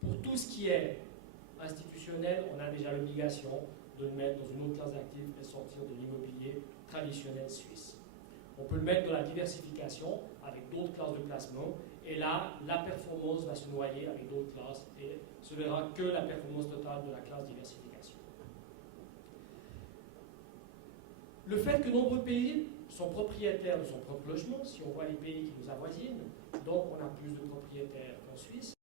Pour tout ce qui est institutionnel, on a déjà l'obligation de le mettre dans une autre classe d'actifs et sortir de l'immobilier traditionnel suisse. On peut le mettre dans la diversification avec d'autres classes de placement, et là, la performance va se noyer avec d'autres classes et se verra que la performance totale de la classe diversification. Le fait que nombreux pays sont propriétaires de son propre logement, si on voit les pays qui nous avoisinent, donc on a plus de propriétaires qu'en Suisse,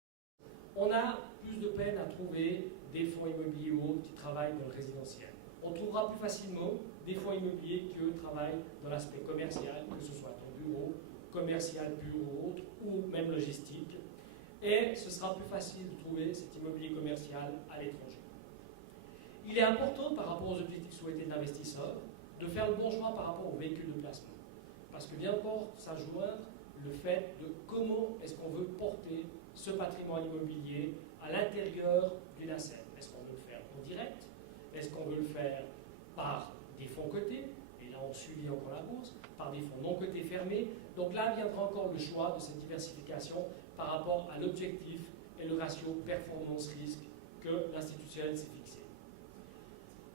on a plus de peine à trouver des fonds immobiliers ou autres qui travaillent dans le résidentiel. On trouvera plus facilement des fonds immobiliers qui, eux, travaillent dans l'aspect commercial, que ce soit en bureau, commercial pur ou autre, ou même logistique. Et ce sera plus facile de trouver cet immobilier commercial à l'étranger. Il est important, par rapport aux objectifs souhaités de l'investisseur, de faire le bon choix par rapport au véhicule de placement. Parce que vient encore s'adjoindre le fait de comment est-ce qu'on veut porter ce patrimoine immobilier à l'intérieur d'une asset. Est-ce qu'on veut le faire en direct? Est-ce qu'on veut le faire par des fonds cotés? Et là, on suivit encore la bourse, par des fonds non cotés fermés. Donc là viendra encore le choix de cette diversification par rapport à l'objectif et le ratio performance-risque que l'institutionnel s'est fixé.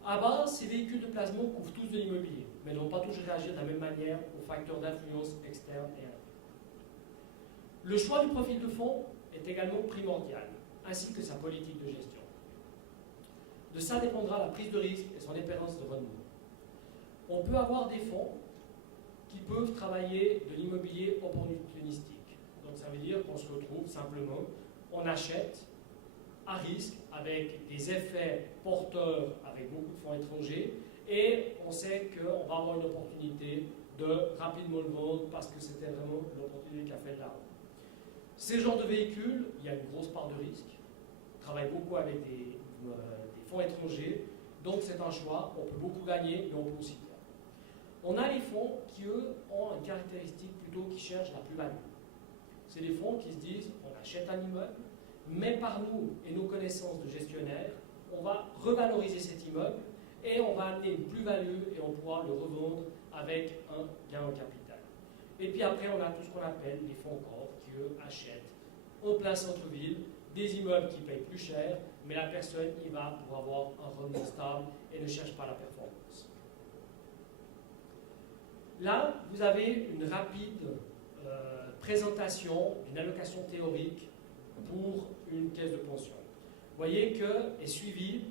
À base, ces véhicules de placement couvrent tous de l'immobilier, mais n'ont pas toujours réagir de la même manière aux facteurs d'influence externes et internes. Le choix du profil de fonds est également primordial, ainsi que sa politique de gestion. De ça dépendra la prise de risque et son espérance de rendement. On peut avoir des fonds qui peuvent travailler de l'immobilier opportunistique. Donc ça veut dire qu'on se retrouve simplement, on achète à risque avec des effets porteurs avec beaucoup de fonds étrangers et on sait qu'on va avoir une opportunité de rapidement le vendre parce que c'était vraiment l'opportunité qui a fait de l'argent. Ces genres de véhicules, il y a une grosse part de risque. On travaille beaucoup avec des fonds étrangers, donc c'est un choix. On peut beaucoup gagner, mais on peut aussi perdre. On a les fonds qui, eux, ont une caractéristique plutôt qui cherchent la plus-value. C'est des fonds qui se disent, on achète un immeuble, mais par nous et nos connaissances de gestionnaires, on va revaloriser cet immeuble et on va amener une plus-value et on pourra le revendre avec un gain en capital. Et puis après, on a tout ce qu'on appelle les fonds corps qui, eux, achètent en plein centre-ville des immeubles qui payent plus cher, mais la personne y va pour avoir un rendement stable et ne cherche pas la performance. Là, vous avez une rapide présentation d'une allocation théorique pour une caisse de pension. Vous voyez qu'est suivi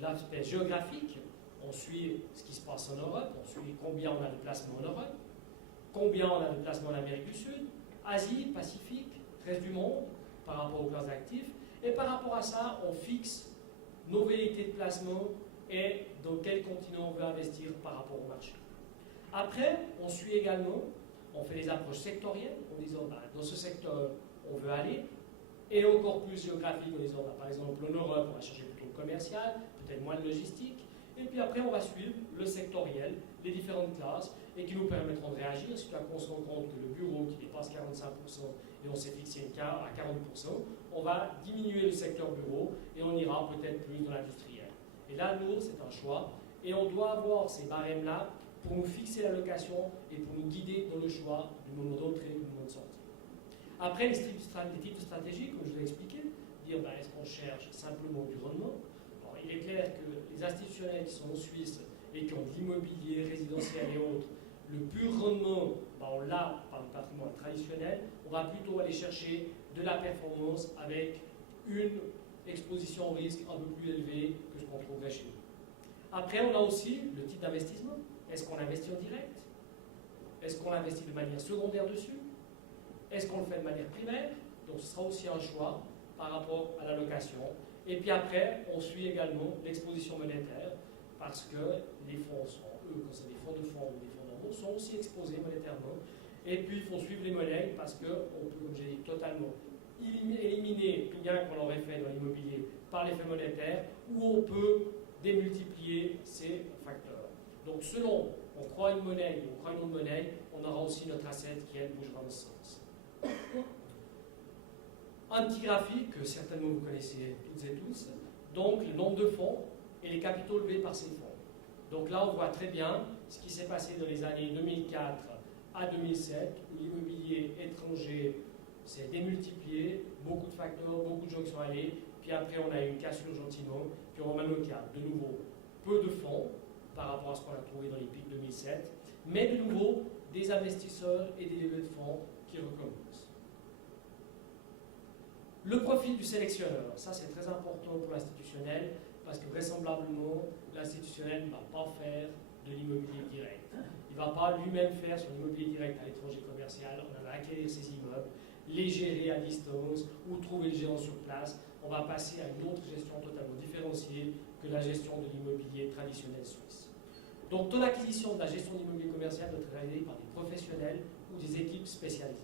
l'aspect géographique, on suit ce qui se passe en Europe, on suit combien on a de placements en Europe, combien on a de placements en Amérique du Sud, Asie, Pacifique, reste du monde, par rapport aux classes d'actifs, et par rapport à ça, on fixe nos velléités de placement et dans quel continent on veut investir par rapport au marché. Après, on suit également, on fait des approches sectorielles en disant, dans ce secteur, on veut aller, et encore plus géographique en disant, par exemple, en Europe, on va chercher plutôt le commercial, peut-être moins de logistique, et puis après, on va suivre le sectoriel, les différentes classes, et qui nous permettront de réagir, si on se rend compte que le bureau qui dépasse 45%, et on s'est fixé une carte à 40%, on va diminuer le secteur bureau, et on ira peut-être plus dans l'industriel. Et là, nous, c'est un choix, et on doit avoir ces barèmes-là pour nous fixer l'allocation et pour nous guider dans le choix du moment d'entrée et du moment de sortie. Après, les types de stratégies, comme je vous l'ai expliqué, dire est-ce qu'on cherche simplement du rendement? Alors, il est clair que les institutionnels qui sont en Suisse et qui ont de l'immobilier résidentiel et autres, le pur rendement, on l'a par le patrimoine traditionnel, on va plutôt aller chercher de la performance avec une exposition au risque un peu plus élevée que ce qu'on trouverait chez nous. Après, on a aussi le type d'investissement. Est-ce qu'on investit en direct? Est-ce qu'on investit de manière secondaire dessus? Est-ce qu'on le fait de manière primaire? Donc ce sera aussi un choix par rapport à l'allocation. Et puis après, on suit également l'exposition monétaire parce que les fonds sont, eux, quand c'est des fonds de fonds ou des fonds normaux, sont aussi exposés monétairement. Et puis il faut suivre les monnaies parce qu'on peut, comme j'ai dit, totalement éliminer tout gain qu'on aurait fait dans l'immobilier par l'effet monétaire ou on peut démultiplier ces facteurs. Donc selon on croit une monnaie ou on croit une autre monnaie, on aura aussi notre asset qui, elle, bougera dans ce sens. Un petit graphique que certainement vous connaissez toutes et tous, donc le nombre de fonds et les capitaux levés par ces fonds. Donc là, on voit très bien ce qui s'est passé dans les années 2004 à 2007, où l'immobilier étranger c'est démultiplié, beaucoup de facteurs, beaucoup de gens qui sont allés, puis après on a eu une cassure gentiment, puis on remarque qu'il y a de nouveau peu de fonds par rapport à ce qu'on a trouvé dans les pics 2007, mais de nouveau des investisseurs et des levées de fonds qui recommencent. Le profil du sélectionneur, ça c'est très important pour l'institutionnel, parce que vraisemblablement, l'institutionnel ne va pas faire de l'immobilier direct. Il ne va pas lui-même faire son immobilier direct à l'étranger commercial, on va acquérir ses immeubles, les gérer à distance ou trouver le gérant sur place. On va passer à une autre gestion totalement différenciée que la gestion de l'immobilier traditionnel suisse. Donc, toute l'acquisition de la gestion d'immobilier commercial doit être réalisée par des professionnels ou des équipes spécialisées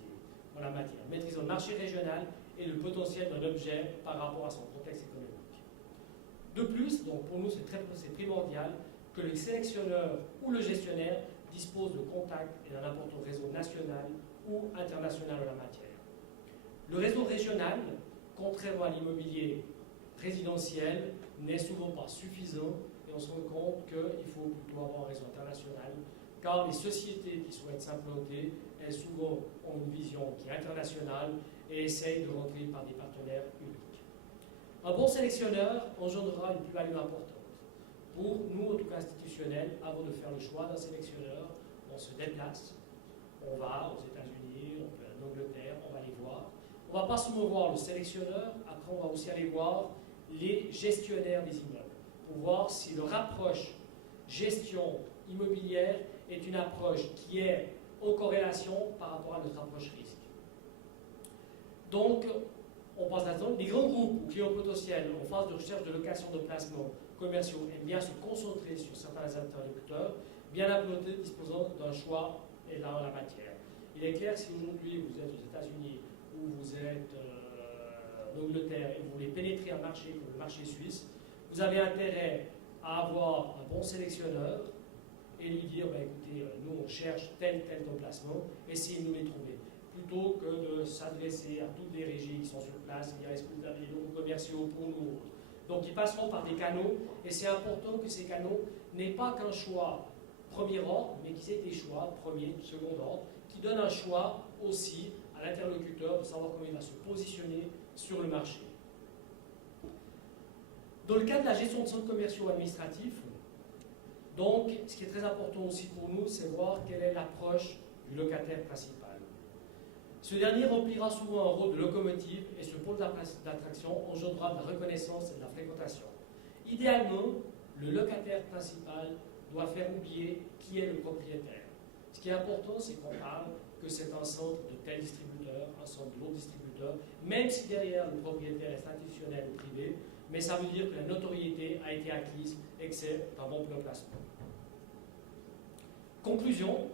en la matière, maîtrisant le marché régional et le potentiel d'un objet par rapport à son contexte économique. De plus, donc pour nous c'est primordial que le sélectionneur ou le gestionnaire dispose de contacts et d'un important réseau national ou international en la matière. Le réseau régional, contrairement à l'immobilier résidentiel, n'est souvent pas suffisant et on se rend compte qu'il faut plutôt avoir un réseau international car les sociétés qui souhaitent s'implanter, elles souvent ont une vision qui est internationale et essayent de rentrer par des partenaires uniques. Un bon sélectionneur engendrera une plus-value importante. Pour nous, en tout cas institutionnels, avant de faire le choix d'un sélectionneur, on se déplace, on va aux États-Unis, on peut aller en Angleterre, on va les voir. On ne va pas seulement voir le sélectionneur, après on va aussi aller voir les gestionnaires des immeubles pour voir si leur approche gestion immobilière est une approche qui est en corrélation par rapport à notre approche risque. Donc, on passe là-dedans. Les grands groupes ou clients potentiels en phase de recherche de location de placements commerciaux aiment bien se concentrer sur certains interlocuteurs, bien implantés, disposant d'un choix et là en la matière. Il est clair, si aujourd'hui vous êtes aux États-Unis ou vous êtes en Angleterre et vous voulez pénétrer un marché comme le marché suisse, vous avez intérêt à avoir un bon sélectionneur et lui dire, bah, écoutez, nous on cherche tel emplacement, essayez de nous les trouver. Plutôt que de s'adresser à toutes les régies qui sont sur place et dire, est-ce que vous avez des locaux commerciaux pour nous? Donc ils passeront par des canaux et c'est important que ces canaux n'aient pas qu'un choix premier ordre, mais qu'ils aient des choix premier, second ordre, qui donnent un choix aussi à l'interlocuteur de savoir comment il va se positionner sur le marché. Dans le cas de la gestion de centres commerciaux administratifs, donc, ce qui est très important aussi pour nous, c'est voir quelle est l'approche du locataire principal. Ce dernier remplira souvent un rôle de locomotive et ce pôle d'attraction engendrera de la reconnaissance et de la fréquentation. Idéalement, le locataire principal doit faire oublier qui est le propriétaire. Ce qui est important, c'est qu'on parle que c'est un centre de tel distributeur, un centre de l'autre distributeur, même si derrière le propriétaire est institutionnel ou privé, mais ça veut dire que la notoriété a été acquise et que c'est un bon plan placement. Conclusion,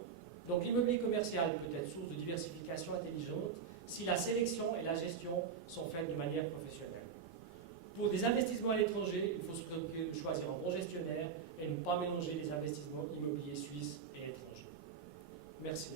donc l'immobilier commercial peut être source de diversification intelligente si la sélection et la gestion sont faites de manière professionnelle. Pour des investissements à l'étranger, il faut se préoccuper de choisir un bon gestionnaire et ne pas mélanger les investissements immobiliers suisses et étrangers. Merci.